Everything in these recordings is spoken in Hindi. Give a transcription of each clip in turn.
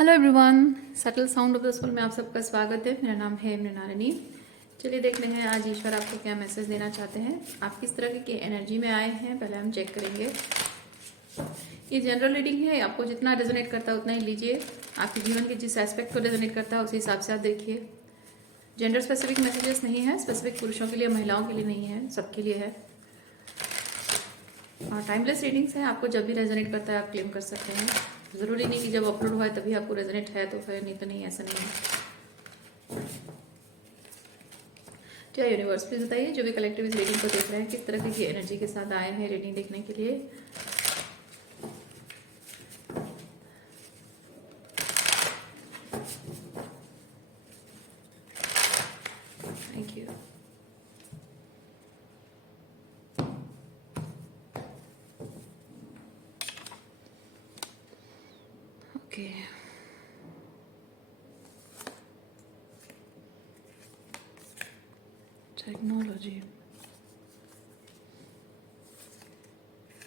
Hello everyone, subtle sound of the soul में आप सबका स्वागत है। मेरा नाम है मृणालिनी। चलिए देखते हैं आज ईश्वर आपको क्या मैसेज देना चाहते हैं। आप किस तरह की एनर्जी में आए हैं पहले हम चेक करेंगे। ये जनरल रीडिंग है, आपको जितना रेजोनेट करता है उतना ही लीजिए। आपके जीवन के जिस एस्पेक्ट को रेजोनेट करता है उसी हिसाब से आप देखिए। जेंडर स्पेसिफिक मैसेजेस नहीं है, स्पेसिफिक पुरुषों के लिए महिलाओं के लिए नहीं है, सबके लिए है। और टाइमलेस रीडिंग्स हैं, आपको जब भी रेजोनेट करता है आप क्लेम कर सकते हैं। ज़रूरी नहीं कि जब अपलोड हुआ है तभी आपको रेजोनेट है तो फिर, नहीं तो नहीं, ऐसा नहीं है। क्या यूनिवर्स प्लीज बताइए, जो भी कलेक्टिव इस रीडिंग को देख रहे हैं किस तरह की एनर्जी के साथ आए हैं रीडिंग देखने के लिए। Thank you. Okay, technology,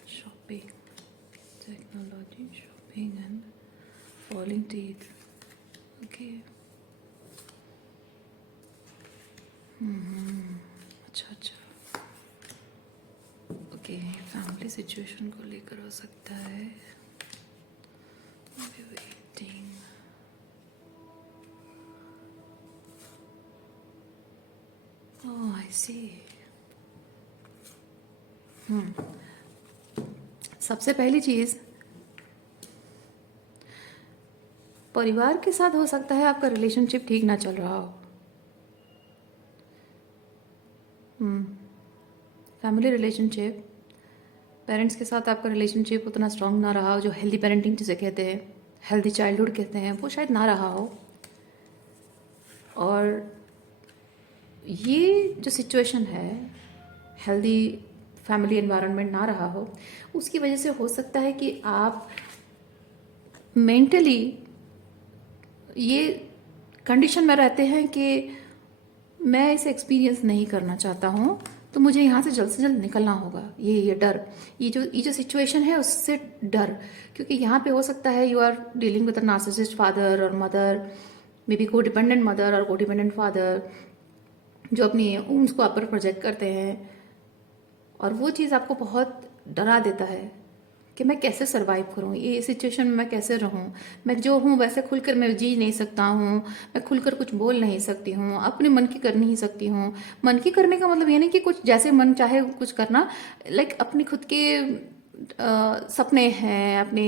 shopping, technology, shopping and falling teeth. Okay, अच्छा। ओके, फैमिली सिचुएशन को लेकर हो सकता है। वेटिंग, ओह आई सी। सबसे पहली चीज, परिवार के साथ हो सकता है आपका रिलेशनशिप ठीक ना चल रहा हो। फैमिली रिलेशनशिप, पेरेंट्स के साथ आपका रिलेशनशिप उतना स्ट्रांग ना रहा हो, जो हेल्दी पेरेंटिंग जिसे कहते हैं, हेल्दी चाइल्डहुड कहते हैं, वो शायद ना रहा हो। और ये जो सिचुएशन है, हेल्दी फैमिली एनवायरनमेंट ना रहा हो, उसकी वजह से हो सकता है कि आप मेंटली ये कंडीशन में रहते हैं कि मैं इसे एक्सपीरियंस नहीं करना चाहता हूँ, तो मुझे यहाँ से जल्द निकलना होगा। ये डर, ये जो सिचुएशन है उससे डर, क्योंकि यहाँ पे हो सकता है you are dealing with a narcissist father और mother, may be codependent mother और को डिपेंडेंट फादर, जो अपनी ऊम्स को आप पर प्रोजेक्ट करते हैं। और वो चीज़ आपको बहुत डरा देता है कि मैं कैसे सरवाइव करूं, ये सिचुएशन में मैं कैसे रहूं। मैं जो हूं वैसे खुलकर मैं जी नहीं सकता हूं, मैं खुलकर कुछ बोल नहीं सकती हूं, अपने मन की कर नहीं सकती हूं। मन की करने का मतलब ये नहीं कि कुछ जैसे मन चाहे कुछ करना, लाइक अपने खुद के सपने हैं, अपने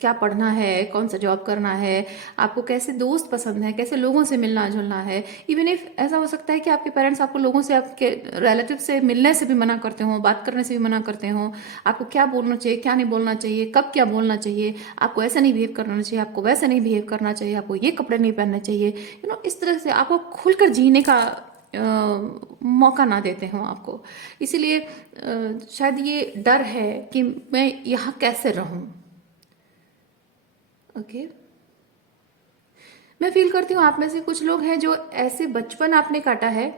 क्या पढ़ना है, कौन सा जॉब करना है, आपको कैसे दोस्त पसंद है, कैसे लोगों से मिलना जुलना है। इवन इफ ऐसा हो सकता है कि आपके पेरेंट्स आपको लोगों से, आपके रिलेटिव से मिलने से भी मना करते हो, बात करने से भी मना करते हो, आपको क्या बोलना चाहिए, क्या नहीं बोलना चाहिए, कब क्या बोलना चाहिए, आपको ऐसा नहीं बिहेव करना चाहिए, आपको वैसा नहीं बिहेव करना चाहिए, आपको ये कपड़े नहीं पहनने चाहिए। इस तरह से आपको खुलकर जीने का मौका ना देते हो आपको। इसीलिए शायद ये डर है कि मैं यहाँ कैसे रहूं। ओके, मैं फील करती हूँ आप में से कुछ लोग हैं जो ऐसे बचपन आपने काटा है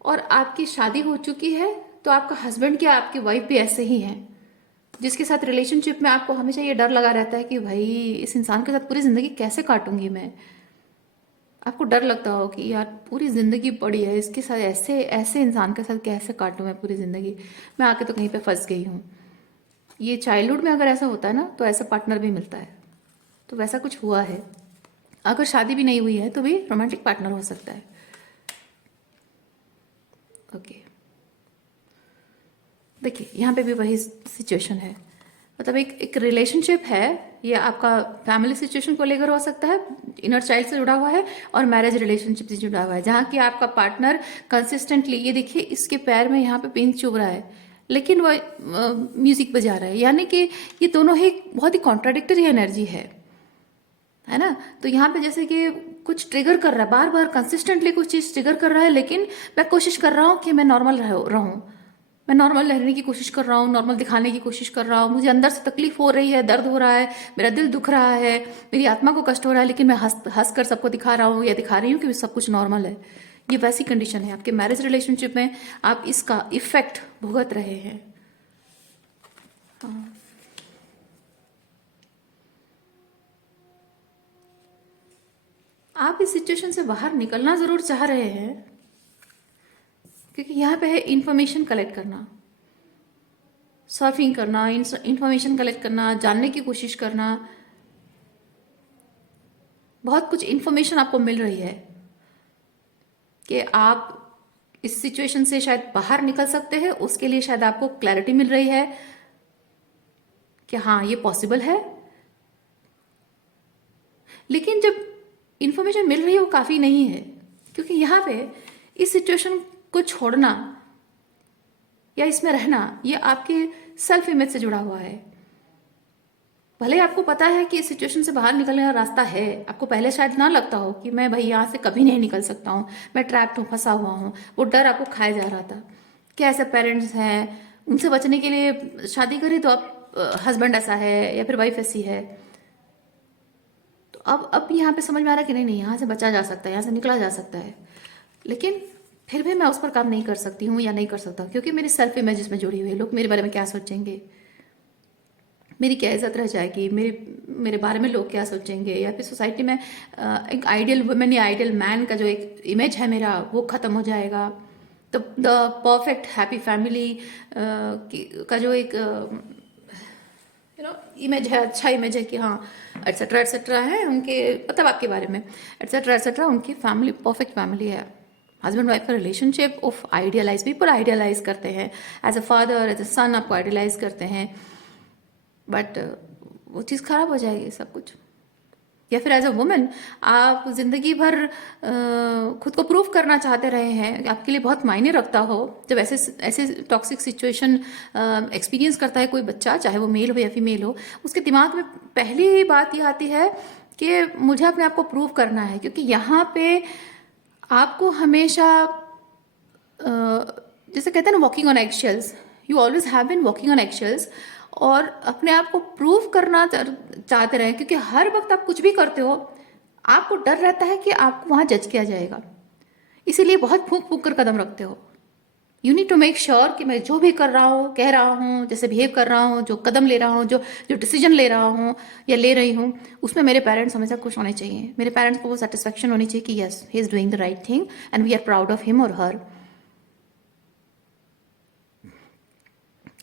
और आपकी शादी हो चुकी है, तो आपका हस्बैंड क्या आपकी वाइफ भी ऐसे ही हैं, जिसके साथ रिलेशनशिप में आपको हमेशा ये डर लगा रहता है कि भाई इस इंसान के साथ पूरी जिंदगी कैसे काटूंगी मैं। आपको डर लगता हो कि यार पूरी जिंदगी पड़ी है इसके साथ, ऐसे ऐसे इंसान के साथ कैसे काटूं मैं पूरी जिंदगी, मैं आके तो कहीं पे फंस गई हूँ। ये चाइल्डहुड में अगर ऐसा होता है ना तो ऐसा पार्टनर भी मिलता है, तो वैसा कुछ हुआ है। अगर शादी भी नहीं हुई है तो भी रोमांटिक पार्टनर हो सकता है। ओके, देखिए यहाँ पे भी वही सिचुएशन है, मतलब एक रिलेशनशिप है, ये आपका फैमिली सिचुएशन को लेकर हो सकता है, इनर चाइल्ड से जुड़ा हुआ है, और मैरिज रिलेशनशिप से जुड़ा हुआ है, जहाँ की आपका पार्टनर कंसिस्टेंटली, ये देखिए इसके पैर में यहाँ पे पिंक चुभ रहा है लेकिन वह म्यूजिक बजा रहा है, यानी कि ये दोनों ही बहुत ही कॉन्ट्राडिक्टरी एनर्जी है ना। तो यहाँ पे जैसे कि कुछ ट्रिगर कर रहा है, बार बार कंसिस्टेंटली कुछ चीज ट्रिगर कर रहा है, लेकिन मैं कोशिश कर रहा हूँ कि मैं नॉर्मल रहूं, मैं नॉर्मल रहने की कोशिश कर रहा हूँ, नॉर्मल दिखाने की कोशिश कर रहा हूँ, मुझे अंदर से तकलीफ हो रही है, दर्द हो रहा है, मेरा दिल दुख रहा है, मेरी आत्मा को कष्ट हो रहा है, लेकिन मैं हंस कर सबको दिखा रहा हूँ या दिखा रही हूँ कि सब कुछ नॉर्मल है। ये वैसी कंडीशन है आपके मैरिज रिलेशनशिप में, आप इसका इफेक्ट भुगत रहे हैं। हाँ, आप इस सिचुएशन से बाहर निकलना ज़रूर चाह रहे हैं, क्योंकि यहाँ पे है इंफॉर्मेशन कलेक्ट करना, सर्फिंग करना, इंफॉर्मेशन कलेक्ट करना, जानने की कोशिश करना। बहुत कुछ इंफॉर्मेशन आपको मिल रही है कि आप इस सिचुएशन से शायद बाहर निकल सकते हैं। उसके लिए शायद आपको क्लैरिटी मिल रही है कि हाँ, ये पॉसिबल है। लेकिन जब इंफॉर्मेशन मिल रही है वो काफ़ी नहीं है, क्योंकि यहाँ पे इस सिचुएशन को छोड़ना या इसमें रहना, ये आपके सेल्फ इमेज से जुड़ा हुआ है। भले आपको पता है कि इस सिचुएशन से बाहर निकलने का रास्ता है, आपको पहले शायद ना लगता हो कि मैं भाई यहाँ से कभी नहीं निकल सकता हूँ, मैं ट्रैप्ड हूँ, फंसा हुआ हूँ, वो डर आपको खाया जा रहा था कि ऐसे पेरेंट्स हैं, उनसे बचने के लिए शादी करें तो आप हस्बैंड ऐसा है या फिर वाइफ ऐसी है। तो अब यहाँ पे समझ में आ रहा है कि नहीं नहीं, यहाँ से बचा जा सकता है, यहाँ से निकला जा सकता है। लेकिन फिर भी मैं उस पर काम नहीं कर सकती हूँ या नहीं कर सकता, क्योंकि मेरी सेल्फ इमेज इसमें जुड़ी हुई है। लोग मेरे बारे में क्या सोचेंगे, मेरी क्या इज्जत रह जाएगी, मेरे मेरे बारे में लोग क्या सोचेंगे, या फिर सोसाइटी में एक आइडियल वुमेन या आइडियल मैन का जो एक इमेज है मेरा, वो ख़त्म हो जाएगा। तो द परफेक्ट हैप्पी फैमिली का जो एक इमेज है, अच्छा इमेज है कि हाँ एटसेट्रा है उनके, मतलब आपके बारे में एटसेट्रा उनकी फैमिली परफेक्ट फैमिली है। हस्बैंड वाइफ का relationship of idealise, people idealise करते हैं, as a father as a son आपको आइडियलाइज करते हैं। बट वो चीज़ खराब हो जाएगी सब कुछ। या फिर एज अ वुमेन आप जिंदगी भर खुद को प्रूव करना चाहते रहे हैं, आपके लिए बहुत मायने रखता हो। जब ऐसे ऐसे टॉक्सिक सिचुएशन एक्सपीरियंस करता है कोई बच्चा, चाहे वो मेल हो या फीमेल हो, उसके दिमाग में पहली बात ये आती है कि मुझे अपने आप को प्रूव करना है। क्योंकि यहाँ पे आपको हमेशा जैसे कहते हैं ना, walking on eggshells, you always have been walking on eggshells, और अपने आप को प्रूव करना चाहते रहे। क्योंकि हर वक्त आप कुछ भी करते हो, आपको डर रहता है कि आपको वहां जज किया जाएगा, इसीलिए बहुत फूक फूक कर कदम रखते हो। You need to make sure कि मैं जो भी कर रहा हूँ, कह रहा हूँ, जैसे बिहेव कर रहा हूँ, जो कदम ले रहा हूँ, जो जो डिसीजन ले रहा हूँ या ले रही हूँ, उसमें मेरे पेरेंट्स हमेशा खुश होने चाहिए। मेरे पेरेंट्स को वो सेटिस्फेक्शन होनी चाहिए कि yes, he is doing the right thing and we are proud of him और हर।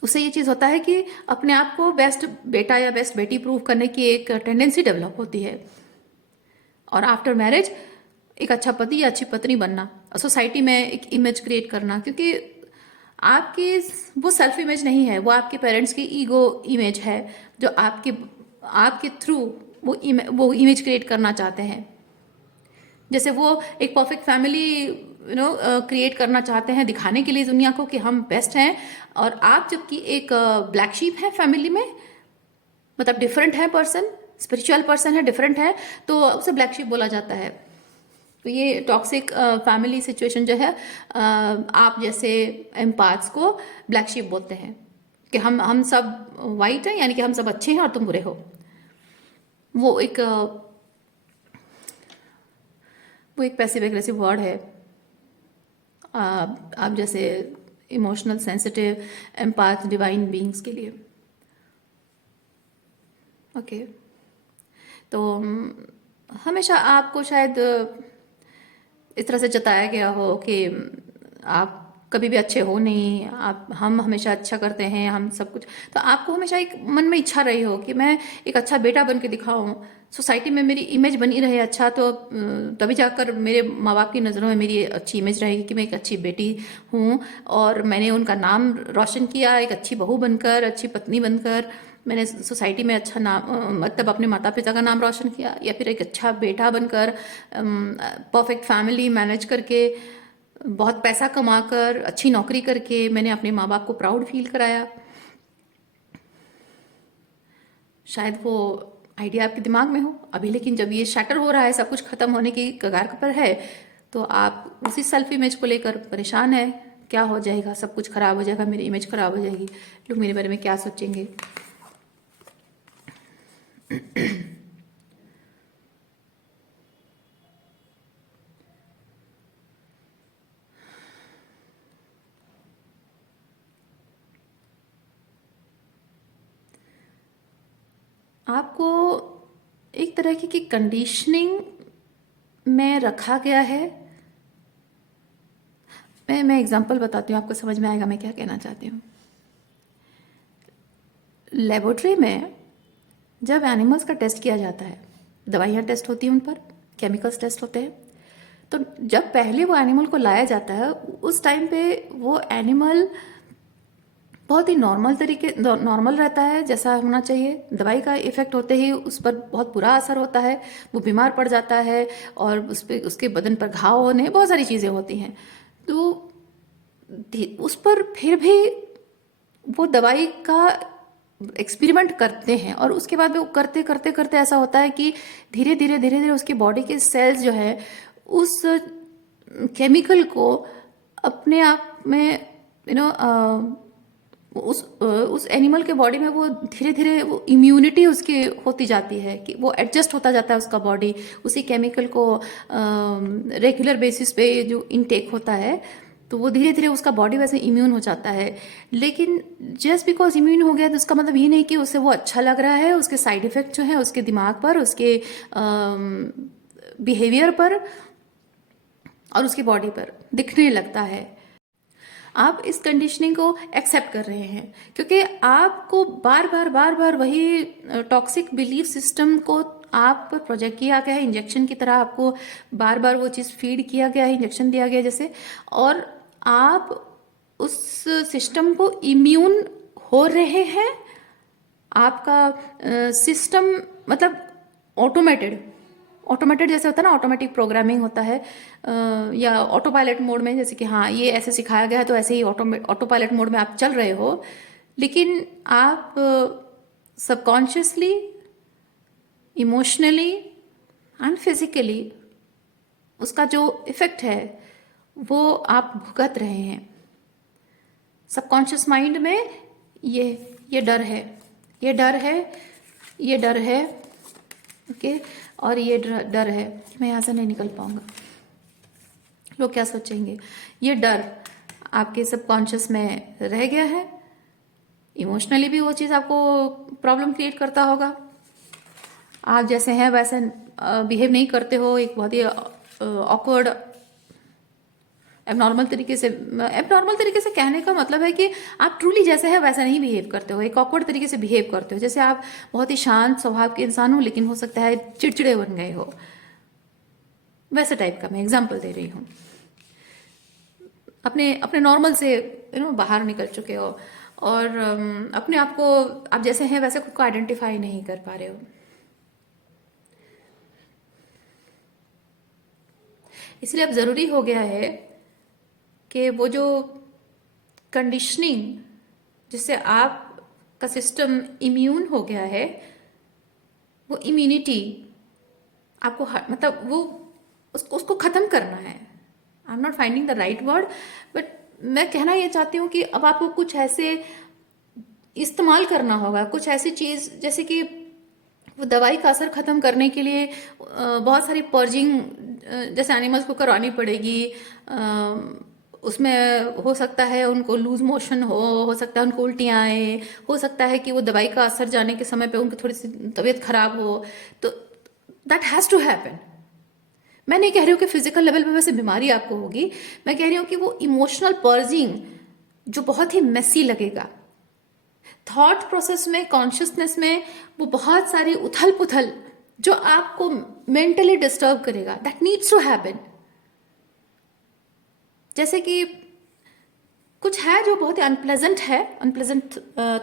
उससे ये चीज़ होता है कि अपने आप को बेस्ट बेटा या बेस्ट बेटी प्रूव करने की एक टेंडेंसी डेवलप होती है। और आफ्टर मैरिज एक अच्छा पति या अच्छी पत्नी बनना, सोसाइटी में एक इमेज क्रिएट करना, क्योंकि आपकी वो सेल्फ इमेज नहीं है, वो आपके पेरेंट्स की ईगो इमेज है, जो आपके आपके थ्रू वो इमेज क्रिएट करना चाहते हैं। जैसे वो एक परफेक्ट फैमिली क्रिएट करना चाहते हैं, दिखाने के लिए दुनिया को कि हम बेस्ट हैं, और आप जबकि एक ब्लैक शीप है फैमिली में, मतलब डिफरेंट है पर्सन, स्पिरिचुअल पर्सन है, डिफरेंट है, तो उसे ब्लैक शीप बोला जाता है। तो ये टॉक्सिक फैमिली सिचुएशन जो है, आप जैसे एम्पाथ्स को ब्लैक शीप बोलते हैं कि हम सब वाइट हैं, यानी कि हम सब अच्छे हैं और तुम बुरे हो। वो एक वो एक पैसिव एग्रेसिव वर्ड है। आप जैसे इमोशनल सेंसिटिव एम्पाथ डिवाइन बीइंग्स के लिए। ओके, तो हमेशा आपको शायद इस तरह से जताया गया हो कि आप कभी भी अच्छे हो नहीं, आप हम हमेशा अच्छा करते हैं, हम सब कुछ। तो आपको हमेशा एक मन में इच्छा रही हो कि मैं एक अच्छा बेटा बन के दिखाऊं, सोसाइटी में मेरी इमेज बनी रहे अच्छा, तो तभी जाकर मेरे माँ बाप की नज़रों में मेरी अच्छी इमेज रहेगी कि मैं एक अच्छी बेटी हूँ, और मैंने उनका नाम रोशन किया एक अच्छी बहू बनकर, अच्छी पत्नी बनकर। मैंने सोसाइटी में अच्छा नाम, मतलब अपने माता पिता का नाम रोशन किया, या फिर एक अच्छा बेटा बनकर, परफेक्ट फैमिली मैनेज करके, बहुत पैसा कमाकर, अच्छी नौकरी करके मैंने अपने माँ बाप को प्राउड फील कराया। शायद वो आइडिया आपके दिमाग में हो अभी, लेकिन जब ये शटर हो रहा है, सब कुछ खत्म होने की कगार पर है, तो आप उसी सेल्फ इमेज को लेकर परेशान है। क्या हो जाएगा, सब कुछ खराब हो जाएगा, मेरी इमेज खराब हो जाएगी, लोग मेरे बारे में क्या सोचेंगे। आपको एक तरह की कंडीशनिंग में रखा गया है। मैं एग्जांपल बताती हूँ, आपको समझ में आएगा मैं क्या कहना चाहती हूँ। लेबोरेटरी में जब एनिमल्स का टेस्ट किया जाता है, दवाइयाँ टेस्ट होती हैं उन पर, केमिकल्स टेस्ट होते हैं, तो जब पहले वो एनिमल को लाया जाता है उस टाइम पे वो एनिमल बहुत ही नॉर्मल रहता है, जैसा होना चाहिए। दवाई का इफेक्ट होते ही उस पर बहुत बुरा असर होता है, वो बीमार पड़ जाता है और उस पर, उसके बदन पर घाव होने, बहुत सारी चीज़ें होती हैं। तो उस पर फिर भी वो दवाई का एक्सपेरिमेंट करते हैं और उसके बाद वो करते करते करते ऐसा होता है कि धीरे धीरे उसकी बॉडी के सेल्स जो है उस केमिकल को अपने आप में उस एनिमल के बॉडी में वो धीरे धीरे वो इम्यूनिटी उसकी होती जाती है कि वो एडजस्ट होता जाता है उसका बॉडी उसी केमिकल को रेगुलर बेसिस पे जो इनटेक होता है, तो वो धीरे धीरे उसका बॉडी वैसे इम्यून हो जाता है। लेकिन जस्ट बिकॉज इम्यून हो गया तो उसका मतलब ये नहीं कि उससे वो अच्छा लग रहा है। उसके साइड इफेक्ट जो है उसके दिमाग पर, उसके बिहेवियर पर और उसकी बॉडी पर दिखने लगता है। आप इस कंडीशनिंग को एक्सेप्ट कर रहे हैं क्योंकि आपको बार बार वही टॉक्सिक बिलीफ सिस्टम को आप पर प्रोजेक्ट किया गया है, इंजेक्शन की तरह आपको बार बार वो चीज़ फीड किया गया है, इंजेक्शन दिया गया जैसे, और आप उस सिस्टम को इम्यून हो रहे हैं। आपका सिस्टम मतलब ऑटोमेटेड जैसे होता है ना, ऑटोमेटिक प्रोग्रामिंग होता है, या ऑटो पायलट मोड में, जैसे कि हाँ ये ऐसे सिखाया गया है तो ऐसे ही ऑटो पायलट मोड में आप चल रहे हो। लेकिन आप सबकॉन्शियसली, इमोशनली एंड फिजिकली उसका जो इफेक्ट है वो आप भुगत रहे हैं। सबकॉन्शियस माइंड में ये डर है, ये डर है, ये डर है, ओके, और ये डर है मैं यहाँ से नहीं निकल पाऊंगा, लोग क्या सोचेंगे, ये डर आपके सबकॉन्शियस में रह गया है। इमोशनली भी वो चीज़ आपको प्रॉब्लम क्रिएट करता होगा। आप जैसे हैं वैसे बिहेव नहीं करते हो, एक बहुत ही ऑकवर्ड एबनॉर्मल तरीके से कहने का मतलब है कि आप ट्रूली जैसे है वैसा नहीं बिहेव करते हो, एक ऑकवर्ड तरीके से बिहेव करते हो, जैसे आप बहुत ही शांत स्वभाव के इंसान हो लेकिन हो सकता है चिड़चिड़े बन गए हो, वैसे टाइप का मैं एग्जांपल दे रही हूँ। अपने नॉर्मल से बाहर निकल चुके हो और अपने आप को आप जैसे हैं वैसे खुद को आइडेंटिफाई नहीं कर पा रहे हो। इसलिए अब ज़रूरी हो गया है कि वो जो कंडीशनिंग जिससे आपका सिस्टम इम्यून हो गया है, वो इम्यूनिटी आपको मतलब वो उसको ख़त्म करना है। I am not finding the right word, but मैं कहना ये चाहती हूँ कि अब आपको कुछ ऐसे इस्तेमाल करना होगा, कुछ ऐसी चीज़ जैसे कि वो दवाई का असर ख़त्म करने के लिए बहुत सारी पर्जिंग जैसे एनिमल्स को करवानी पड़ेगी। उसमें हो सकता है उनको लूज मोशन हो सकता है उनको उल्टियाँ आए, हो सकता है कि वो दवाई का असर जाने के समय पे उनकी थोड़ी सी तबीयत खराब हो, तो दैट हैज़ टू हैपन। मैं नहीं कह रही हूँ कि फिजिकल लेवल पे वैसे बीमारी आपको होगी, मैं कह रही हूँ कि वो इमोशनल पर्जिंग जो बहुत ही मेसी लगेगा, थॉट प्रोसेस में, कॉन्शियसनेस में वो बहुत सारी उथल पुथल जो आपको मेंटली डिस्टर्ब करेगा, दैट नीड्स टू हैपन। जैसे कि कुछ है जो बहुत ही अनप्लेजेंट है, अनप्लेजेंट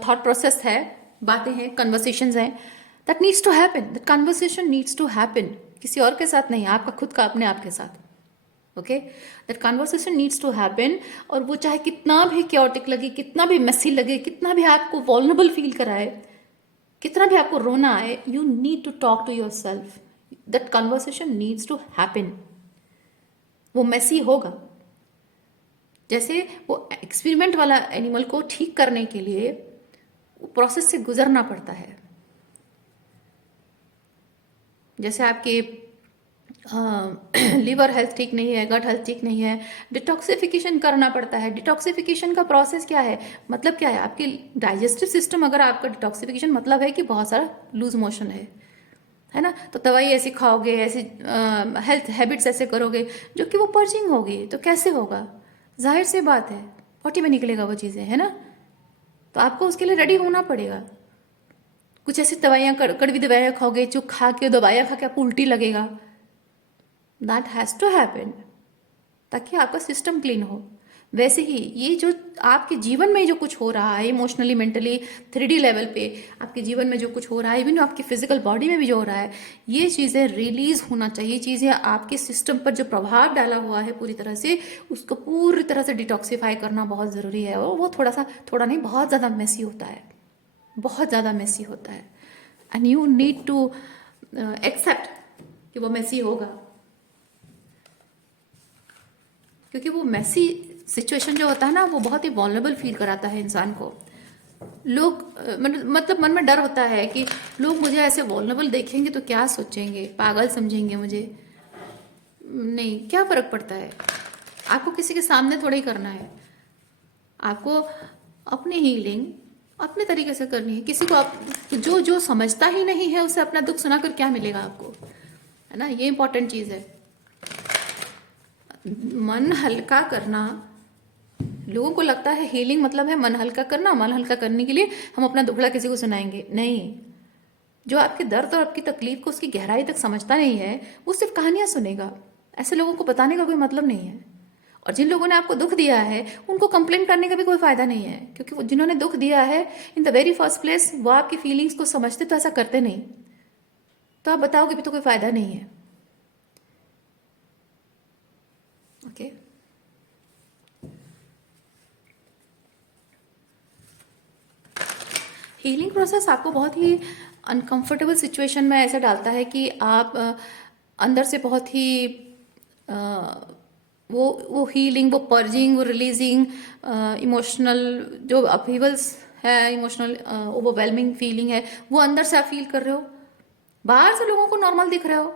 थॉट प्रोसेस है, बातें हैं, कन्वर्सेशंस हैं, that needs to happen, that conversation needs to happen, किसी और के साथ नहीं, आपका खुद का अपने आप के साथ, okay, that conversation needs to happen. और वो चाहे कितना भी क्योटिक लगे, कितना भी मेसी लगे, कितना भी आपको वल्नरेबल फील कराए, कितना भी आपको रोना आए, you need to talk to yourself, that conversation needs to happen. वो मेसी होगा, जैसे वो एक्सपेरिमेंट वाला एनिमल को ठीक करने के लिए प्रोसेस से गुजरना पड़ता है। जैसे आपके लीवर हेल्थ ठीक नहीं है, गट हेल्थ ठीक नहीं है, डिटॉक्सिफिकेशन करना पड़ता है। डिटॉक्सिफिकेशन का प्रोसेस क्या है, मतलब क्या है, आपके डाइजेस्टिव सिस्टम, अगर आपका डिटॉक्सिफिकेशन मतलब है कि बहुत सारा लूज मोशन है, है ना। तो दवाई ऐसी खाओगे, ऐसी हेल्थ हैबिट्स ऐसे करोगे जो कि वो पर्जिंग होगी, तो कैसे होगा? जाहिर सी बात है, पॉटी में निकलेगा वो चीज़ें, है ना। तो आपको उसके लिए रेडी होना पड़ेगा। कुछ ऐसी दवाइयाँ, कड़वी दवाइयाँ खाओगे जो खा के, दवाइयाँ खा के आपको उल्टी लगेगा, दैट हैज़ टू हैपन, ताकि आपका सिस्टम क्लीन हो। वैसे ही ये जो आपके जीवन में जो कुछ हो रहा है इमोशनली, मेंटली, 3D लेवल पे आपके जीवन में जो कुछ हो रहा है, इवन आपकी फिजिकल बॉडी में भी जो हो रहा है, ये चीज़ें रिलीज होना चाहिए। चीज़ें आपके सिस्टम पर जो प्रभाव डाला हुआ है पूरी तरह से, उसको पूरी तरह से डिटॉक्सिफाई करना बहुत ज़रूरी है। और वो थोड़ा सा, थोड़ा नहीं, बहुत ज़्यादा मेसी होता है, बहुत ज़्यादा मेसी होता है। And you need to accept कि वो मेसी होगा, क्योंकि वो मेसी सिचुएशन जो होता है ना, वो बहुत ही वॉल्नरेबल फील कराता है इंसान को। लोग मतलब मन में डर होता है कि लोग मुझे ऐसे वॉल्नरेबल देखेंगे तो क्या सोचेंगे, पागल समझेंगे मुझे। नहीं, क्या फर्क पड़ता है? आपको किसी के सामने थोड़ा ही करना है, आपको अपनी हीलिंग अपने तरीके से करनी है। किसी को आप जो जो समझता ही नहीं है उसे अपना दुख सुनाकर क्या मिलेगा आपको, है ना। ये इंपॉर्टेंट चीज़ है। मन हल्का करना, लोगों को लगता है हीलिंग मतलब है मन हल्का करना, मन हल्का करने के लिए हम अपना दुखड़ा किसी को सुनाएंगे। नहीं, जो आपके दर्द और आपकी तकलीफ को उसकी गहराई तक समझता नहीं है, वो सिर्फ कहानियां सुनेगा। ऐसे लोगों को बताने का कोई मतलब नहीं है। और जिन लोगों ने आपको दुख दिया है उनको कंप्लेन करने का भी कोई फायदा नहीं है, क्योंकि वो जिन्होंने दुख दिया है in the very first place, वो आपकी फीलिंग्स को समझते तो ऐसा करते नहीं। तो आप बताओगे भी तो कोई फायदा नहीं है। ओके, हीलिंग प्रोसेस आपको बहुत ही अनकंफर्टेबल सिचुएशन में ऐसा डालता है कि आप अंदर से बहुत ही अ, वो हीलिंग, वो पर्जिंग, वो रिलीजिंग, इमोशनल जो अपहीवल्स है, इमोशनल ओवरवेलमिंग फीलिंग है, वो अंदर से आप फील कर रहे हो। बाहर से लोगों को नॉर्मल दिख रहे हो।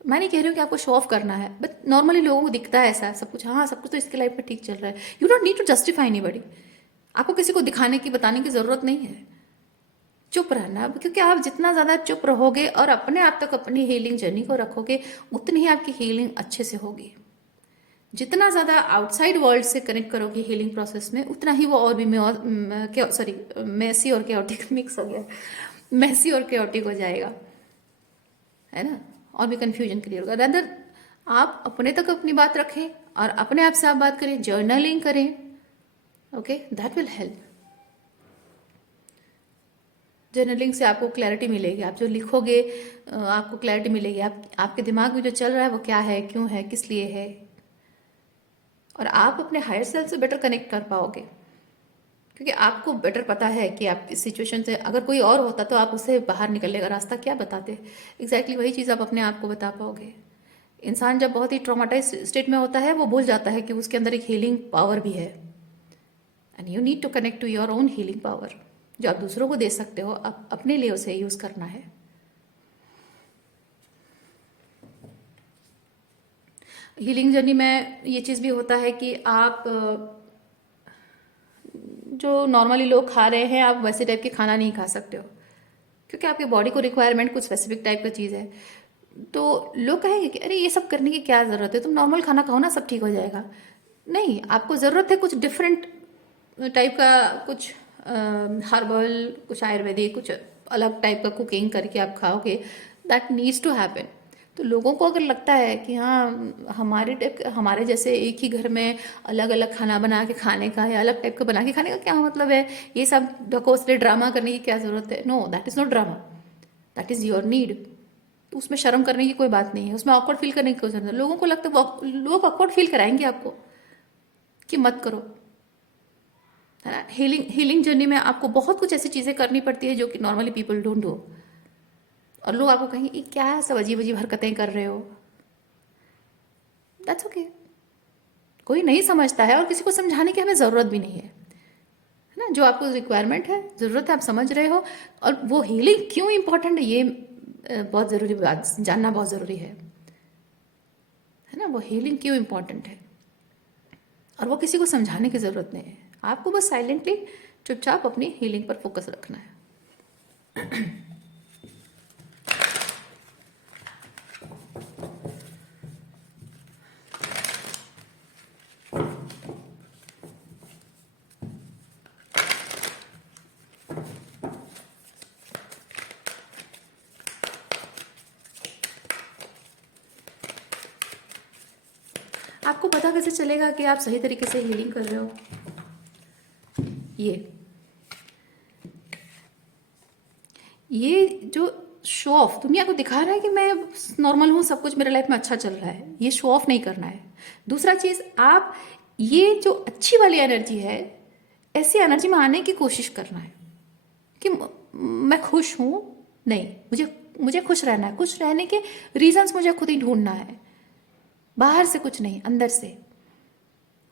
मैं नहीं कह रही हूँ कि आपको शो ऑफ करना है, बट नॉर्मली लोगों को दिखता है ऐसा सब कुछ, हाँ सब कुछ तो इसके लाइफ में ठीक चल रहा है। You don't need to justify anybody. आपको किसी को दिखाने की, बताने की जरूरत नहीं है। चुप रहना, क्योंकि आप जितना ज़्यादा चुप रहोगे और अपने आप तक अपनी हीलिंग जर्नी को रखोगे, उतनी ही आपकी हीलिंग अच्छे से होगी। जितना ज़्यादा आउटसाइड वर्ल्ड से कनेक्ट करोगे हीलिंग प्रोसेस में, उतना ही वो और भी सॉरी, मैसी और केओटिक मिक्स हो गया, मैसी और केओटिक हो जाएगा, है ना। और भी कंफ्यूजन क्लियर होगा। रदर आप अपने तक अपनी बात रखें और अपने आप से आप बात करें, जर्नलिंग करें। Okay, that will help. Journaling से आपको क्लैरिटी मिलेगी। आप जो लिखोगे आपको क्लैरिटी मिलेगी। आपके दिमाग में जो चल रहा है वो क्या है, क्यों है, किस लिए है। और आप अपने हायर सेल्फ से बेटर कनेक्ट कर पाओगे, क्योंकि आपको बेटर पता है कि आप इस सिचुएशन से, अगर कोई और होता तो आप उससे बाहर निकलने का रास्ता क्या बताते। एग्जैक्टली वही चीज़ आप अपने आप को बता पाओगे। इंसान जब बहुत ही ट्रॉमाटाइज स्टेट में होता है, वो भूल जाता है कि उसके अंदर एक हीलिंग पावर भी है। And you need to connect to your own healing power, जो आप दूसरों को दे सकते हो, अपने लिए उसे यूज करना है। हीलिंग जर्नी में ये चीज़ भी होता है कि आप जो नॉर्मली लोग खा रहे हैं, आप वैसे टाइप के खाना नहीं खा सकते हो, क्योंकि आपके बॉडी को रिक्वायरमेंट कुछ स्पेसिफिक टाइप का चीज़ है। तो लोग कहेंगे कि अरे ये सब करने की क्या ज़रूरत है, तुम नॉर्मल खाना खाओ ना, सब ठीक हो जाएगा। नहीं, आपको ज़रूरत है कुछ डिफरेंट टाइप का, कुछ हर्बल, कुछ आयुर्वेदिक, कुछ अलग टाइप का कुकिंग करके आप खाओगे। That needs to happen. तो लोगों को अगर लगता है कि हाँ, हमारे जैसे एक ही घर में अलग अलग खाना बना के खाने का या अलग टाइप का बना के खाने का क्या मतलब है, ये सब ढकोसले ड्रामा करने की क्या ज़रूरत है। No, that is not drama, that is your need. तो उसमें शर्म करने की कोई बात नहीं है, उसमें ऑकवर्ड फील करने की कोई जरूरत है। लोगों को लगता है, लोग ऑकवर्ड फील कराएंगे आपको कि मत करो, है ना। हीलिंग जर्नी में आपको बहुत कुछ ऐसी चीज़ें करनी पड़ती है जो कि नॉर्मली पीपल डोंट डू। और लोग आपको कहेंगे ये क्या सब अजीब अजीब हरकतें कर रहे हो। That's okay. कोई नहीं समझता है और किसी को समझाने की हमें ज़रूरत भी नहीं है ना। जो आपको रिक्वायरमेंट है, ज़रूरत है, आप समझ रहे हो। और वो हीलिंग क्यों इंपॉर्टेंट है, ये बहुत ज़रूरी बात जानना बहुत ज़रूरी है ना। वो हीलिंग क्यों इंपॉर्टेंट है और वो किसी को समझाने की ज़रूरत नहीं है। आपको बस साइलेंटली चुपचाप अपनी हीलिंग पर फोकस रखना है। आपको पता कैसे चलेगा कि आप सही तरीके से हीलिंग कर रहे हो? ये जो शो ऑफ दुनिया को दिखा रहा है कि मैं नॉर्मल हूँ, सब कुछ मेरे लाइफ में अच्छा चल रहा है, ये शो ऑफ नहीं करना है। दूसरा चीज़, आप ये जो अच्छी वाली एनर्जी है, ऐसी एनर्जी में आने की कोशिश करना है कि मैं खुश हूँ। नहीं, मुझे मुझे खुश रहना है। खुश रहने के रीजंस मुझे खुद ही ढूंढना है, बाहर से कुछ नहीं, अंदर से,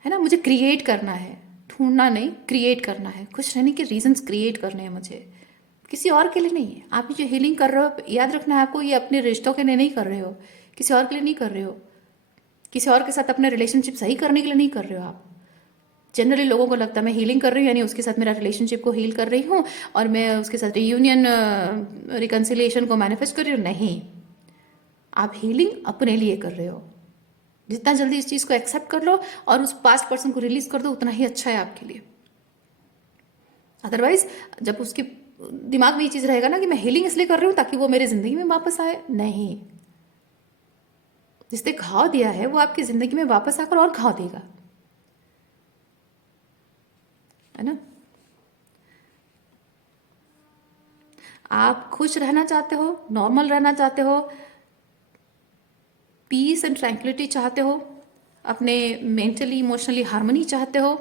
है ना। मुझे क्रिएट करना है, ढूंढना नहीं, क्रिएट करना है। खुश रहने के रीजंस क्रिएट करने हैं मुझे, किसी और के लिए नहीं है। आप जो हीलिंग कर रहे हो, याद रखना है आपको, ये अपने रिश्तों के लिए नहीं कर रहे हो, किसी और के लिए नहीं कर रहे हो, किसी और के साथ अपने रिलेशनशिप सही करने के लिए नहीं कर रहे हो आप। जनरली लोगों को लगता है मैं हीलिंग कर रही हूँ यानी उसके साथ मेरा रिलेशनशिप को हील कर रही हूँ और मैं उसके साथ रियूनियन रिकन्सिलिएशन को मैनिफेस्ट कर रही हूँ। नहीं, आप हीलिंग अपने लिए कर रहे हो। जितना जल्दी इस चीज़ को एक्सेप्ट कर लो और उस पास्ट पर्सन को रिलीज कर दो, उतना ही अच्छा है आपके लिए। अदरवाइज जब उसके दिमाग में ये चीज़ रहेगा ना कि मैं हीलिंग इसलिए कर रही हूँ ताकि वो मेरी ज़िंदगी में वापस आए, नहीं, जिसने घाव दिया है वो आपकी ज़िंदगी में वापस आकर और घाव देगा, है ना। आप खुश रहना चाहते हो, नॉर्मल रहना चाहते हो, पीस एंड ट्रैंक्विलिटी चाहते हो, अपने मेंटली इमोशनली हार्मनी चाहते हो,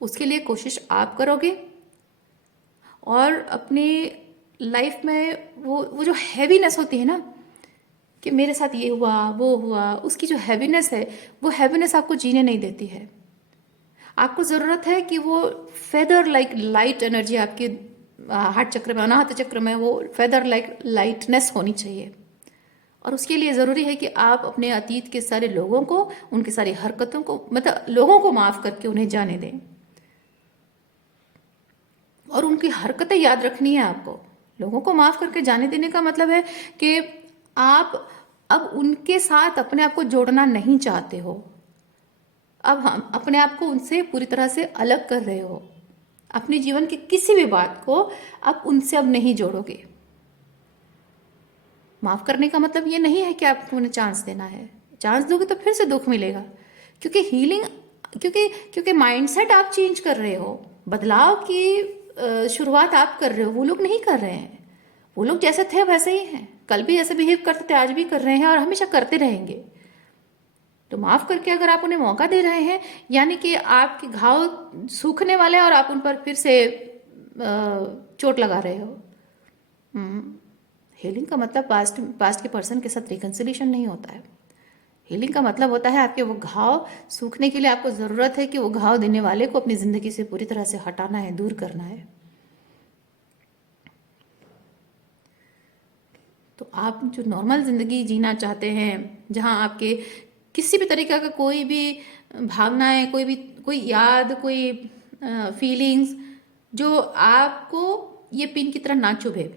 उसके लिए कोशिश आप करोगे और अपने लाइफ में वो जो हैवीनेस होती है ना कि मेरे साथ ये हुआ वो हुआ, उसकी जो हैवीनेस है, वो हैवीनेस आपको जीने नहीं देती है। आपको ज़रूरत है कि वो फेदर लाइक लाइट एनर्जी आपके हार्ट चक्र में, अनाहत चक्र में, वो फेदर लाइक लाइटनेस होनी चाहिए। और उसके लिए ज़रूरी है कि आप अपने अतीत के सारे लोगों को, उनकी सारी हरकतों को, मतलब लोगों को माफ़ करके उन्हें जाने दें। और उनकी हरकतें याद रखनी है आपको। लोगों को माफ़ करके जाने देने का मतलब है कि आप अब उनके साथ अपने आप को जोड़ना नहीं चाहते हो। अब हम अपने आप को उनसे पूरी तरह से अलग कर रहे हो। अपने जीवन की किसी भी बात को आप उनसे अब नहीं जोड़ोगे। माफ करने का मतलब ये नहीं है कि आपको उन्हें चांस देना है। चांस दोगे तो फिर से दुख मिलेगा, क्योंकि हीलिंग, क्योंकि माइंडसेट आप चेंज कर रहे हो, बदलाव की शुरुआत आप कर रहे हो, वो लोग नहीं कर रहे हैं। वो लोग जैसे थे वैसे ही हैं, कल भी जैसे बिहेव करते थे आज भी कर रहे हैं और हमेशा करते रहेंगे। तो माफ करके अगर आप उन्हें मौका दे रहे हैं, यानी कि आपके घाव सूखने वाले हैं और आप उन पर फिर से चोट लगा रहे हो। हीलिंग का मतलब पास्ट के पर्सन के साथ रिकन्सिलिएशन नहीं होता है। हीलिंग का मतलब होता है आपके वो घाव सूखने के लिए आपको ज़रूरत है कि वो घाव देने वाले को अपनी ज़िंदगी से पूरी तरह से हटाना है, दूर करना है। तो आप जो नॉर्मल ज़िंदगी जीना चाहते हैं, जहाँ आपके किसी भी तरीके का कोई भी भावनाएं, कोई याद, कोई फीलिंग्स जो आपको ये पिन की तरह ना चुभे,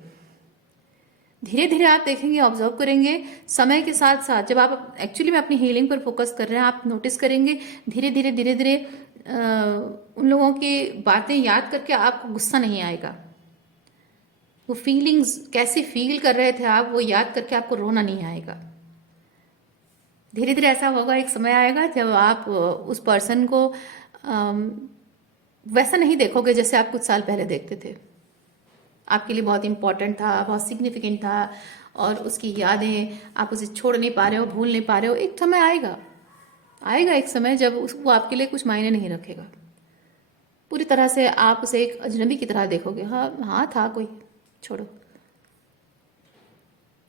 धीरे धीरे आप देखेंगे, ऑब्जर्व करेंगे, समय के साथ साथ जब आप एक्चुअली में अपनी हीलिंग पर फोकस कर रहे हैं, आप नोटिस करेंगे धीरे धीरे धीरे धीरे उन लोगों की बातें याद करके आपको गुस्सा नहीं आएगा। वो फीलिंग्स कैसे फील कर रहे थे आप, वो याद करके आपको रोना नहीं आएगा। धीरे धीरे ऐसा होगा, एक समय आएगा जब आप उस पर्सन को वैसा नहीं देखोगे जैसे आप कुछ साल पहले देखते थे। आपके लिए बहुत इंपॉर्टेंट था, बहुत सिग्निफिकेंट था, और उसकी यादें आप उसे छोड़ नहीं पा रहे हो, भूल नहीं पा रहे हो। एक समय आएगा एक समय जब वो आपके लिए कुछ मायने नहीं रखेगा। पूरी तरह से आप उसे एक अजनबी की तरह देखोगे। हाँ हाँ, था कोई, छोड़ो,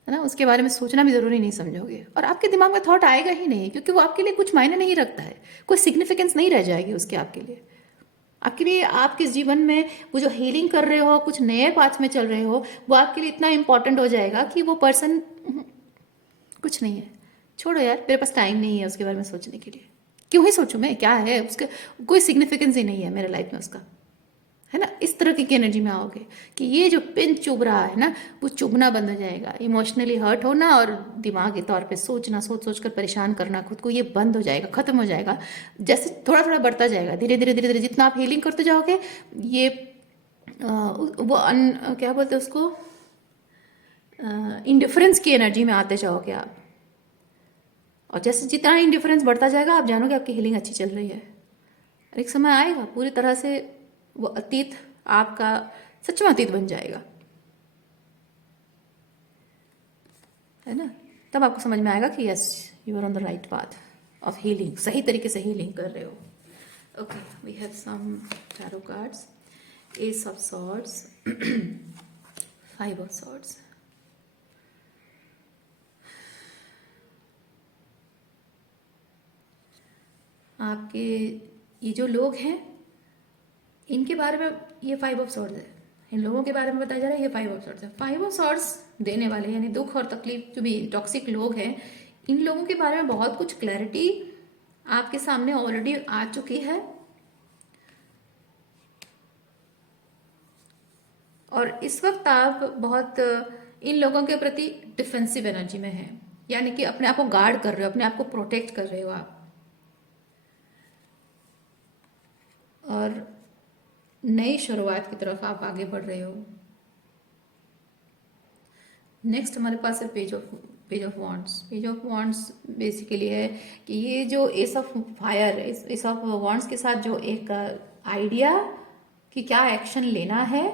है ना। उसके बारे में सोचना भी ज़रूरी नहीं समझोगे, और आपके दिमाग में थॉट आएगा ही नहीं, क्योंकि वो आपके लिए कुछ मायने नहीं रखता है, कोई सिग्निफिकेंस नहीं रह जाएगी उसके आपके लिए। आपके लिए आपके जीवन में वो जो हीलिंग कर रहे हो, कुछ नए पाथ में चल रहे हो, वो आपके लिए इतना इंपॉर्टेंट हो जाएगा कि वो पर्सन कुछ नहीं है, छोड़ो यार, मेरे पास टाइम नहीं है उसके बारे में सोचने के लिए। क्यों ही सोचूं मैं, क्या है उसके, कोई सिग्निफिकेंस ही नहीं है मेरे लाइफ में उसका, है ना। इस तरह की एनर्जी में आओगे कि ये जो पिन चुभ रहा है ना, वो चुभना बंद हो जाएगा। इमोशनली हर्ट होना और दिमागी तौर पे सोच सोच कर परेशान करना खुद को, ये बंद हो जाएगा, खत्म हो जाएगा। जैसे थोड़ा थोड़ा बढ़ता जाएगा, धीरे धीरे धीरे धीरे जितना आप हीलिंग करते जाओगे, ये क्या बोलते हैं उसको, इंडिफरेंस की एनर्जी में आते जाओगे आप। और जैसे जितना इंडिफरेंस बढ़ता जाएगा आप जानोगे आपकी हीलिंग अच्छी चल रही है। और एक समय आएगा पूरी तरह से वो अतीत आपका सच में अतीत बन जाएगा, है ना। तब आपको समझ में आएगा कि yes you are on the right path of healing, सही तरीके से हीलिंग कर रहे हो। Okay, we have some tarot cards. Ace of swords, five of swords. आपके ये जो लोग हैं इनके बारे में ये फाइव ऑफ सॉर्ड्स है, इन लोगों के बारे में बताया जा रहा है ये फाइव ऑफ सॉर्ड्स है। फाइव ऑफ सॉर्ड्स देने वाले यानी दुख और तकलीफ जो भी टॉक्सिक लोग हैं, इन लोगों के बारे में बहुत कुछ क्लैरिटी आपके सामने ऑलरेडी आ चुकी है। और इस वक्त आप बहुत इन लोगों के प्रति डिफेंसिव एनर्जी में हैं, यानी कि अपने आप को गार्ड कर रहे हो, अपने आप को प्रोटेक्ट कर रहे हो आप। और नई शुरुआत की तरफ आप आगे बढ़ रहे हो। नेक्स्ट हमारे पास है page of wands. Page of wands basically है कि ये जो S of fire, S of wands के साथ जो एक आइडिया कि क्या एक्शन लेना है,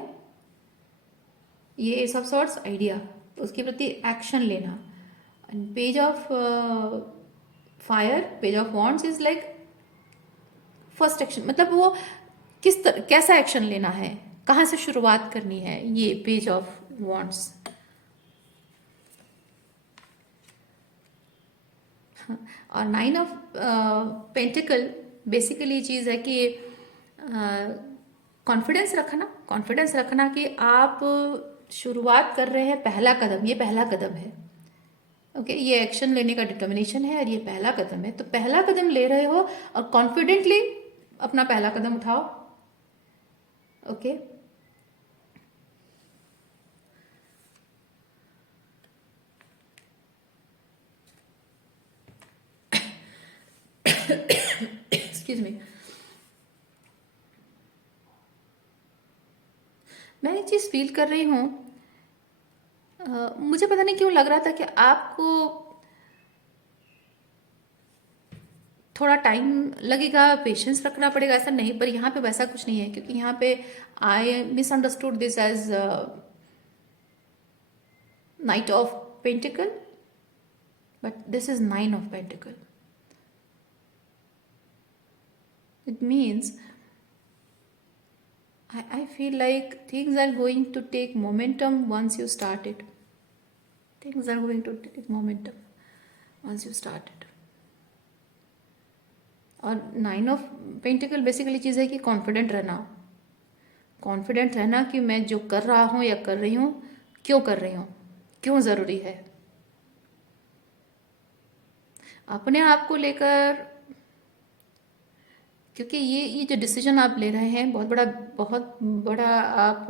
ये एस ऑफ सॉर्ट्स आइडिया, तो उसके प्रति एक्शन लेना। Page of fire, page of wands is like first action, मतलब वो कैसा एक्शन लेना है, कहाँ से शुरुआत करनी है, ये पेज ऑफ वॉन्ड्स। और नाइन ऑफ पेंटिकल बेसिकली चीज़ है कि कॉन्फिडेंस रखना, कॉन्फिडेंस रखना कि आप शुरुआत कर रहे हैं, पहला कदम, ये पहला कदम है। ओके, ये एक्शन लेने का डिटर्मिनेशन है और ये पहला कदम है, तो पहला कदम ले रहे हो और कॉन्फिडेंटली अपना पहला कदम उठाओ। Okay, excuse me. मैं एक चीज़ फील कर रही हूँ, मुझे पता नहीं क्यों लग रहा था कि आपको थोड़ा टाइम लगेगा, पेशेंस रखना पड़ेगा, ऐसा नहीं, पर यहाँ पे वैसा कुछ नहीं है, क्योंकि यहाँ पे I misunderstood this as night of pentacle, but this is nine of pentacle. It means I feel like things are going to take momentum once you start it. Things are going to take momentum once you start it. और नाइन ऑफ पेंटिकल बेसिकली चीज़ है कि कॉन्फिडेंट रहना, कॉन्फिडेंट रहना कि मैं जो कर रहा हूँ या कर रही हूँ, क्यों कर रही हूँ, क्यों ज़रूरी है। अपने आप को लेकर, क्योंकि ये जो डिसीजन आप ले रहे हैं बहुत बड़ा आप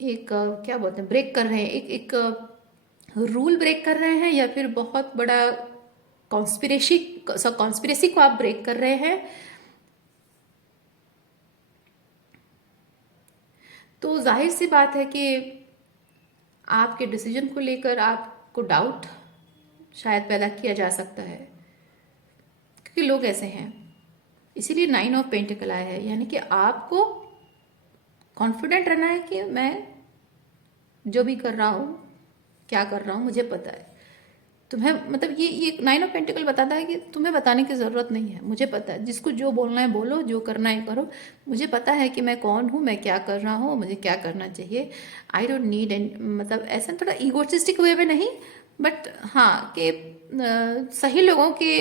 एक क्या बोलते हैं, ब्रेक कर रहे हैं, एक रूल ब्रेक कर रहे हैं, या फिर बहुत बड़ा कॉन्स्पिरेसी को आप ब्रेक कर रहे हैं। तो जाहिर सी बात है कि आपके डिसीजन को लेकर आपको डाउट शायद पैदा किया जा सकता है, क्योंकि लोग ऐसे हैं। इसीलिए नाइन ऑफ पेंटिकल आया है, यानी कि आपको कॉन्फिडेंट रहना है कि मैं जो भी कर रहा हूँ, क्या कर रहा हूँ, मुझे पता है। तुम्हें, मतलब ये नाइन ऑफ पेंटिकल बताता है कि तुम्हें बताने की ज़रूरत नहीं है, मुझे पता है, जिसको जो बोलना है बोलो, जो करना है करो, मुझे पता है कि मैं कौन हूँ, मैं क्या कर रहा हूँ, मुझे क्या करना चाहिए। आई डोंट नीड एंड, मतलब ऐसा थोड़ा ईगोइस्टिक वे में नहीं, बट हाँ कि सही लोगों के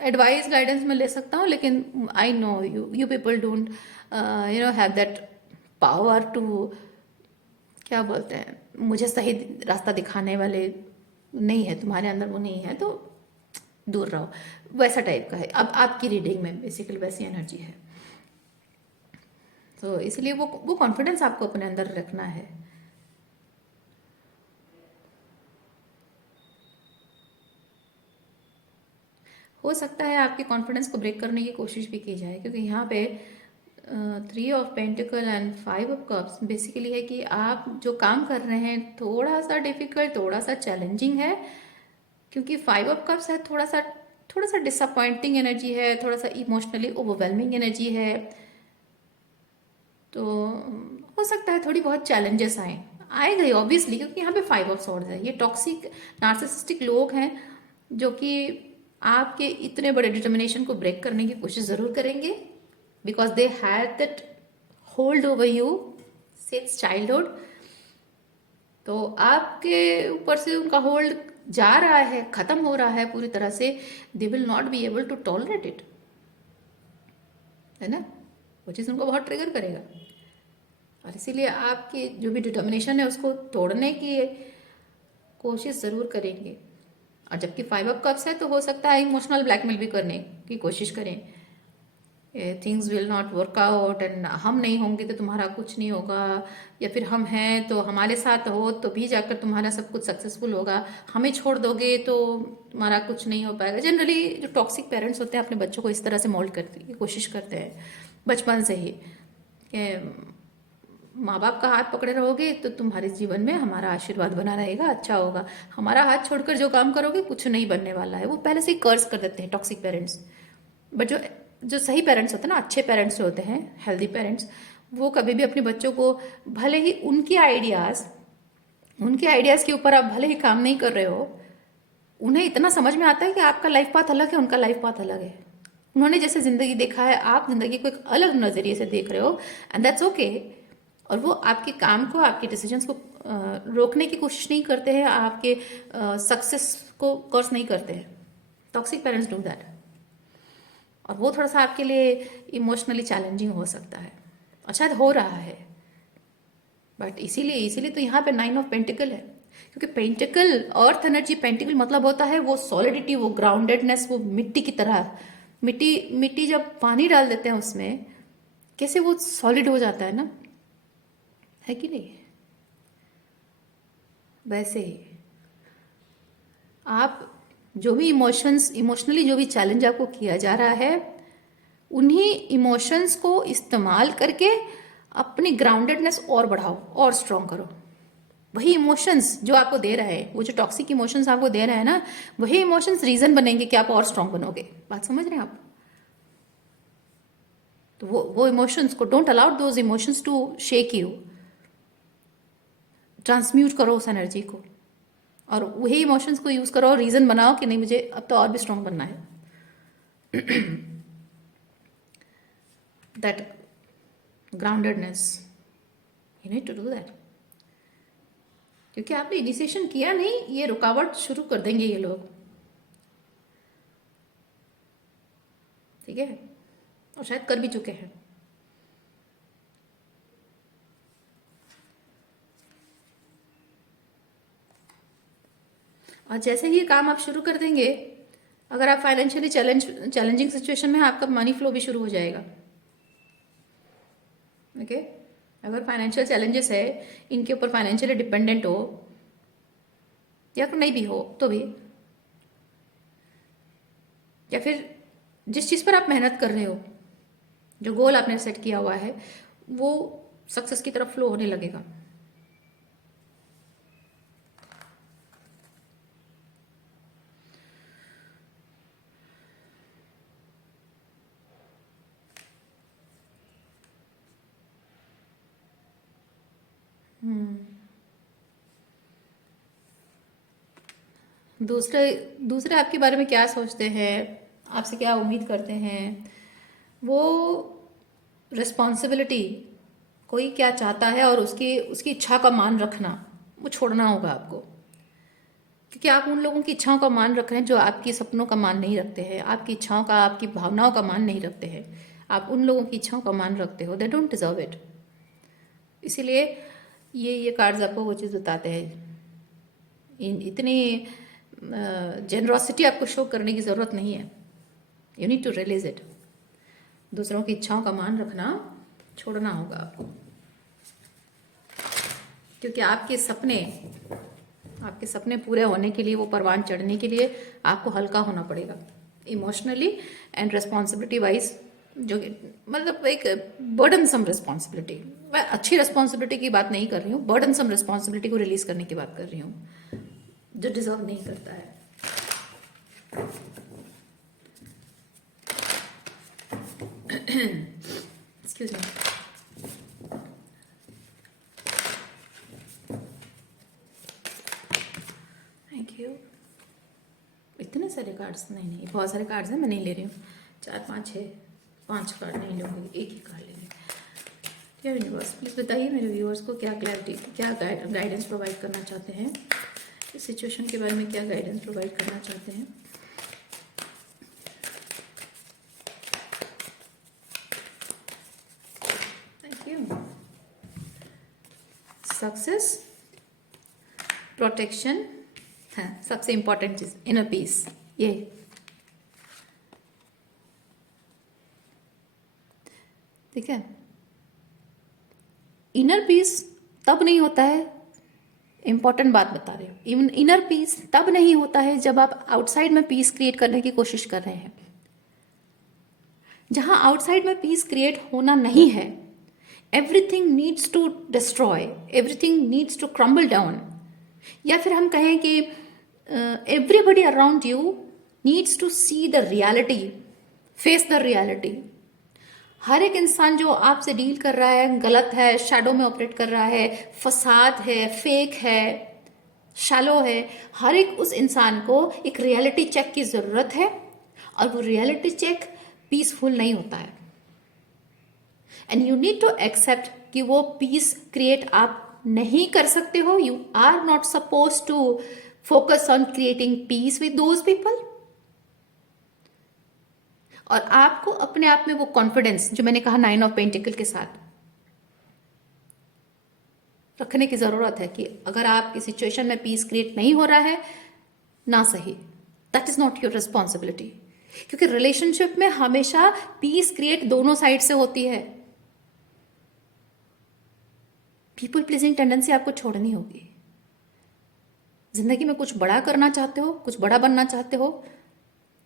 एडवाइस गाइडेंस में ले सकता हूँ, लेकिन I know you people don't have that power to, क्या बोलते हैं, मुझे सही रास्ता दिखाने वाले नहीं है, तुम्हारे अंदर वो नहीं है, तो दूर रहो, वैसा टाइप का है। अब आपकी रीडिंग में बेसिकली वैसी एनर्जी है, तो इसलिए वो कॉन्फिडेंस आपको अपने अंदर रखना है। हो सकता है आपके कॉन्फिडेंस को ब्रेक करने की कोशिश भी की जाए, क्योंकि यहाँ पे three of pentacle and five of cups basically है कि आप जो काम कर रहे हैं थोड़ा सा डिफिकल्ट, थोड़ा सा चैलेंजिंग है, क्योंकि 5 ऑफ कप्स है, थोड़ा सा डिसअपॉइंटिंग एनर्जी है, थोड़ा सा इमोशनली ओवरवेलमिंग एनर्जी है। तो हो सकता है थोड़ी बहुत चैलेंजेस आएगा ऑब्वियसली, क्योंकि यहाँ पे 5 ऑफ सॉर्ड्स है। ये टॉक्सिक नार्सिसिस्टिक लोग हैं जो कि आपके इतने बड़े डिटर्मिनेशन को ब्रेक करने की कोशिश ज़रूर करेंगे, because they had that hold over you since childhood. तो आपके ऊपर से उनका होल्ड जा रहा है, खत्म हो रहा है पूरी तरह से। They will not be able to tolerate it, है ना। वो चीज़ उनको बहुत ट्रिगर करेगा, और इसीलिए आपकी जो भी डिटर्मिनेशन है उसको तोड़ने की कोशिश ज़रूर करेंगे। और जबकि 5 ऑफ कप्स है तो हो सकता है इमोशनल ब्लैकमेल भी करने की कोशिश करें। Things will not work out, and हम नहीं होंगे तो तुम्हारा कुछ नहीं होगा, या फिर हम हैं तो हमारे साथ हो तो भी जाकर तुम्हारा सब कुछ सक्सेसफुल होगा, हमें छोड़ दोगे तो तुम्हारा कुछ नहीं हो पाएगा। जनरली जो टॉक्सिक पेरेंट्स होते हैं अपने बच्चों को इस तरह से मोल्ड करने की कोशिश करते हैं बचपन से ही, कि माँ बाप का हाथ पकड़े रहोगे तो तुम्हारे जीवन में हमारा आशीर्वाद बना रहेगा, अच्छा होगा, हमारा हाथ छोड़कर जो काम करोगे कुछ नहीं बनने वाला है। वो पहले से ही कर्ज कर देते हैं टॉक्सिक पेरेंट्स। बट जो जो सही पेरेंट्स होते हैं ना, अच्छे पेरेंट्स जो होते हैं, हेल्दी पेरेंट्स, वो कभी भी अपने बच्चों को, भले ही उनके आइडियाज़ के ऊपर आप भले ही काम नहीं कर रहे हो, उन्हें इतना समझ में आता है कि आपका लाइफ पाथ अलग है, उनका लाइफ पाथ अलग है। उन्होंने जैसे ज़िंदगी देखा है, आप ज़िंदगी को एक अलग नज़रिए से देख रहे हो, एंड दैट्स ओके। और वो आपके काम को, आपके डिसीजंस को रोकने की कोशिश नहीं करते हैं, आपके सक्सेस को कर्स नहीं करते हैं। टॉक्सिक पेरेंट्स डू दैट, और वो थोड़ा सा आपके लिए इमोशनली चैलेंजिंग हो सकता है, और शायद हो रहा है। बट इसीलिए तो यहाँ पे 9 ऑफ पेंटिकल है, क्योंकि पेंटिकल अर्थ एनर्जी, पेंटिकल मतलब होता है वो सॉलिडिटी, वो ग्राउंडेडनेस, वो मिट्टी की तरह। मिट्टी जब पानी डाल देते हैं उसमें, कैसे वो सॉलिड हो जाता है ना, है कि नहीं। वैसे ही आप जो भी इमोशनली जो भी चैलेंज आपको किया जा रहा है, उन्हीं इमोशंस को इस्तेमाल करके अपनी ग्राउंडेडनेस और बढ़ाओ और स्ट्रॉन्ग करो। वही इमोशंस जो आपको दे रहा है, वो जो टॉक्सिक इमोशंस आपको दे रहा है ना, वही इमोशंस रीजन बनेंगे कि आप और स्ट्रॉन्ग बनोगे। बात समझ रहे हैं आप। तो वो इमोशंस को, don't allow those emotions to shake you. Transmute करो उस एनर्जी को, और वही इमोशंस को यूज करो और रीजन बनाओ कि नहीं, मुझे अब तो और भी स्ट्रॉन्ग बनना है। That groundedness, you need to do that. क्योंकि आपने इनिशिएशन किया नहीं, ये रुकावट शुरू कर देंगे ये लोग, ठीक है, और शायद कर भी चुके हैं। और जैसे ही ये काम आप शुरू कर देंगे, अगर आप फाइनेंशियली चैलेंजिंग सिचुएशन में, आपका मनी फ्लो भी शुरू हो जाएगा। ओके, अगर फाइनेंशियल चैलेंजेस है, इनके ऊपर फाइनेंशियली डिपेंडेंट हो या फिर नहीं भी हो तो भी, या फिर जिस चीज़ पर आप मेहनत कर रहे हो, जो गोल आपने सेट किया हुआ है, वो सक्सेस की तरफ फ्लो होने लगेगा। दूसरे दूसरे आपके बारे में क्या सोचते हैं, आपसे क्या उम्मीद करते हैं, वो रिस्पॉन्सिबिलिटी, कोई क्या चाहता है और उसकी उसकी इच्छा का मान रखना, वो छोड़ना होगा आपको। क्योंकि आप उन लोगों की इच्छाओं का मान रख रहे हैं जो आपकी सपनों का मान नहीं रखते हैं, आपकी इच्छाओं का, आपकी भावनाओं का मान नहीं रखते हैं। आप उन लोगों की इच्छाओं का मान रखते हो, दे डोंट डिजर्व इट। इसीलिए ये कार्ड्स आपको वो चीज़ बताते हैं। इतनी जेनरॉसिटी आपको शो करने की ज़रूरत नहीं है, you need to realise it. दूसरों की इच्छाओं का मान रखना छोड़ना होगा आपको, क्योंकि आपके सपने पूरे होने के लिए, वो परवान चढ़ने के लिए आपको हल्का होना पड़ेगा इमोशनली एंड रिस्पॉन्सिबिलिटी वाइज। जो मतलब एक बर्डनसम रिस्पॉन्सिबिलिटी, मैं अच्छी रिस्पॉन्सिबिलिटी की बात नहीं कर रही हूँ, बर्डनसम रिस्पॉन्सिबिलिटी को रिलीज करने की बात कर रही हूँ, जो डिजर्व नहीं करता है। Excuse me. Thank you. इतने सारे कार्ड्स नहीं, बहुत सारे कार्ड्स हैं, मैं नहीं ले रही हूँ। 4 5 6 5 कार्ड नहीं लूँगी, एक ही कार्ड लेंगे। डियर यूनिवर्स, प्लीज़ बताइए मेरे व्यूअर्स को क्या क्लैरिटी, क्या गाइडेंस प्रोवाइड करना चाहते हैं, इस सिचुएशन के बारे में क्या गाइडेंस प्रोवाइड करना चाहते हैं। Thank you. सक्सेस, प्रोटेक्शन, हाँ सबसे इंपॉर्टेंट चीज इनर पीस। ये ठीक है, इनर पीस तब नहीं होता है, इंपॉर्टेंट बात बता रही हूँ, इवन इनर पीस तब नहीं होता है जब आप आउटसाइड में पीस क्रिएट करने की कोशिश कर रहे हैं। जहां आउटसाइड में पीस क्रिएट होना नहीं है, everything needs to destroy, everything needs to crumble down, या फिर हम कहें कि everybody around you needs to see the reality, face the reality. हर एक इंसान जो आपसे डील कर रहा है गलत है, शैडो में ऑपरेट कर रहा है, फसाद है, फेक है, शैलो है, हर एक उस इंसान को एक रियलिटी चेक की जरूरत है, और वो रियलिटी चेक पीसफुल नहीं होता है। And you need to accept कि वो पीस क्रिएट आप नहीं कर सकते हो। You are not suppose to focus on creating peace with those people. और आपको अपने आप में वो कॉन्फिडेंस, जो मैंने कहा 9 ऑफ पेंटिकल के साथ, रखने की जरूरत है कि अगर आपकी सिचुएशन में पीस क्रिएट नहीं हो रहा है, ना सही, that is not your responsibility. क्योंकि रिलेशनशिप में हमेशा पीस क्रिएट दोनों साइड से होती है। पीपल प्लीजिंग टेंडेंसी आपको छोड़नी होगी। जिंदगी में कुछ बड़ा करना चाहते हो, कुछ बड़ा बनना चाहते हो,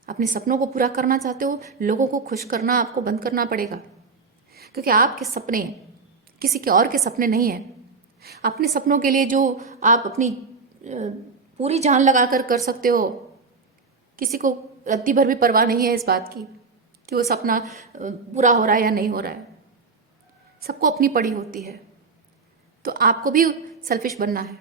अपने सपनों को पूरा करना चाहते हो, लोगों को खुश करना आपको बंद करना पड़ेगा। क्योंकि आपके सपने किसी के और के सपने नहीं हैं। अपने सपनों के लिए जो आप अपनी पूरी जान लगाकर कर सकते हो, किसी को रत्ती भर भी परवाह नहीं है इस बात की कि वो सपना पूरा हो रहा है या नहीं हो रहा है। सबको अपनी पड़ी होती है, तो आपको भी सेल्फिश बनना है।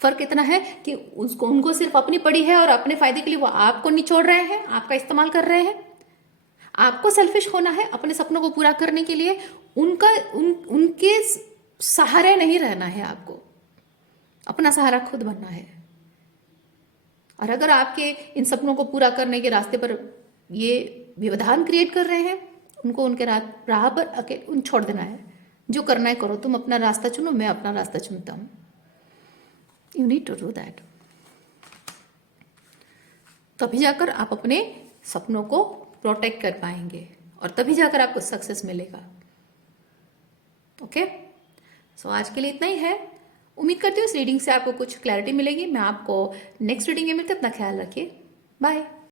फर्क इतना है कि उसको उनको सिर्फ अपनी पड़ी है और अपने फायदे के लिए वो आपको निचोड़ रहे हैं, आपका इस्तेमाल कर रहे हैं। आपको सेल्फिश होना है अपने सपनों को पूरा करने के लिए, उनके सहारे नहीं रहना है, आपको अपना सहारा खुद बनना है। और अगर आपके इन सपनों को पूरा करने के रास्ते पर ये व्यवधान क्रिएट कर रहे हैं, उनको उनके राह पर अकेले छोड़ देना है। जो करना है करो, तुम अपना रास्ता चुनो, मैं अपना रास्ता चुनता हूं। You need to do that. तभी जाकर आप अपने सपनों को प्रोटेक्ट कर पाएंगे, और तभी जाकर आपको सक्सेस मिलेगा। ओके, सो आज के लिए इतना ही है। उम्मीद करती हूँ इस रीडिंग से आपको कुछ क्लैरिटी मिलेगी। मैं आपको नेक्स्ट रीडिंग में मिलकर अपना ख्याल रखिए। बाय।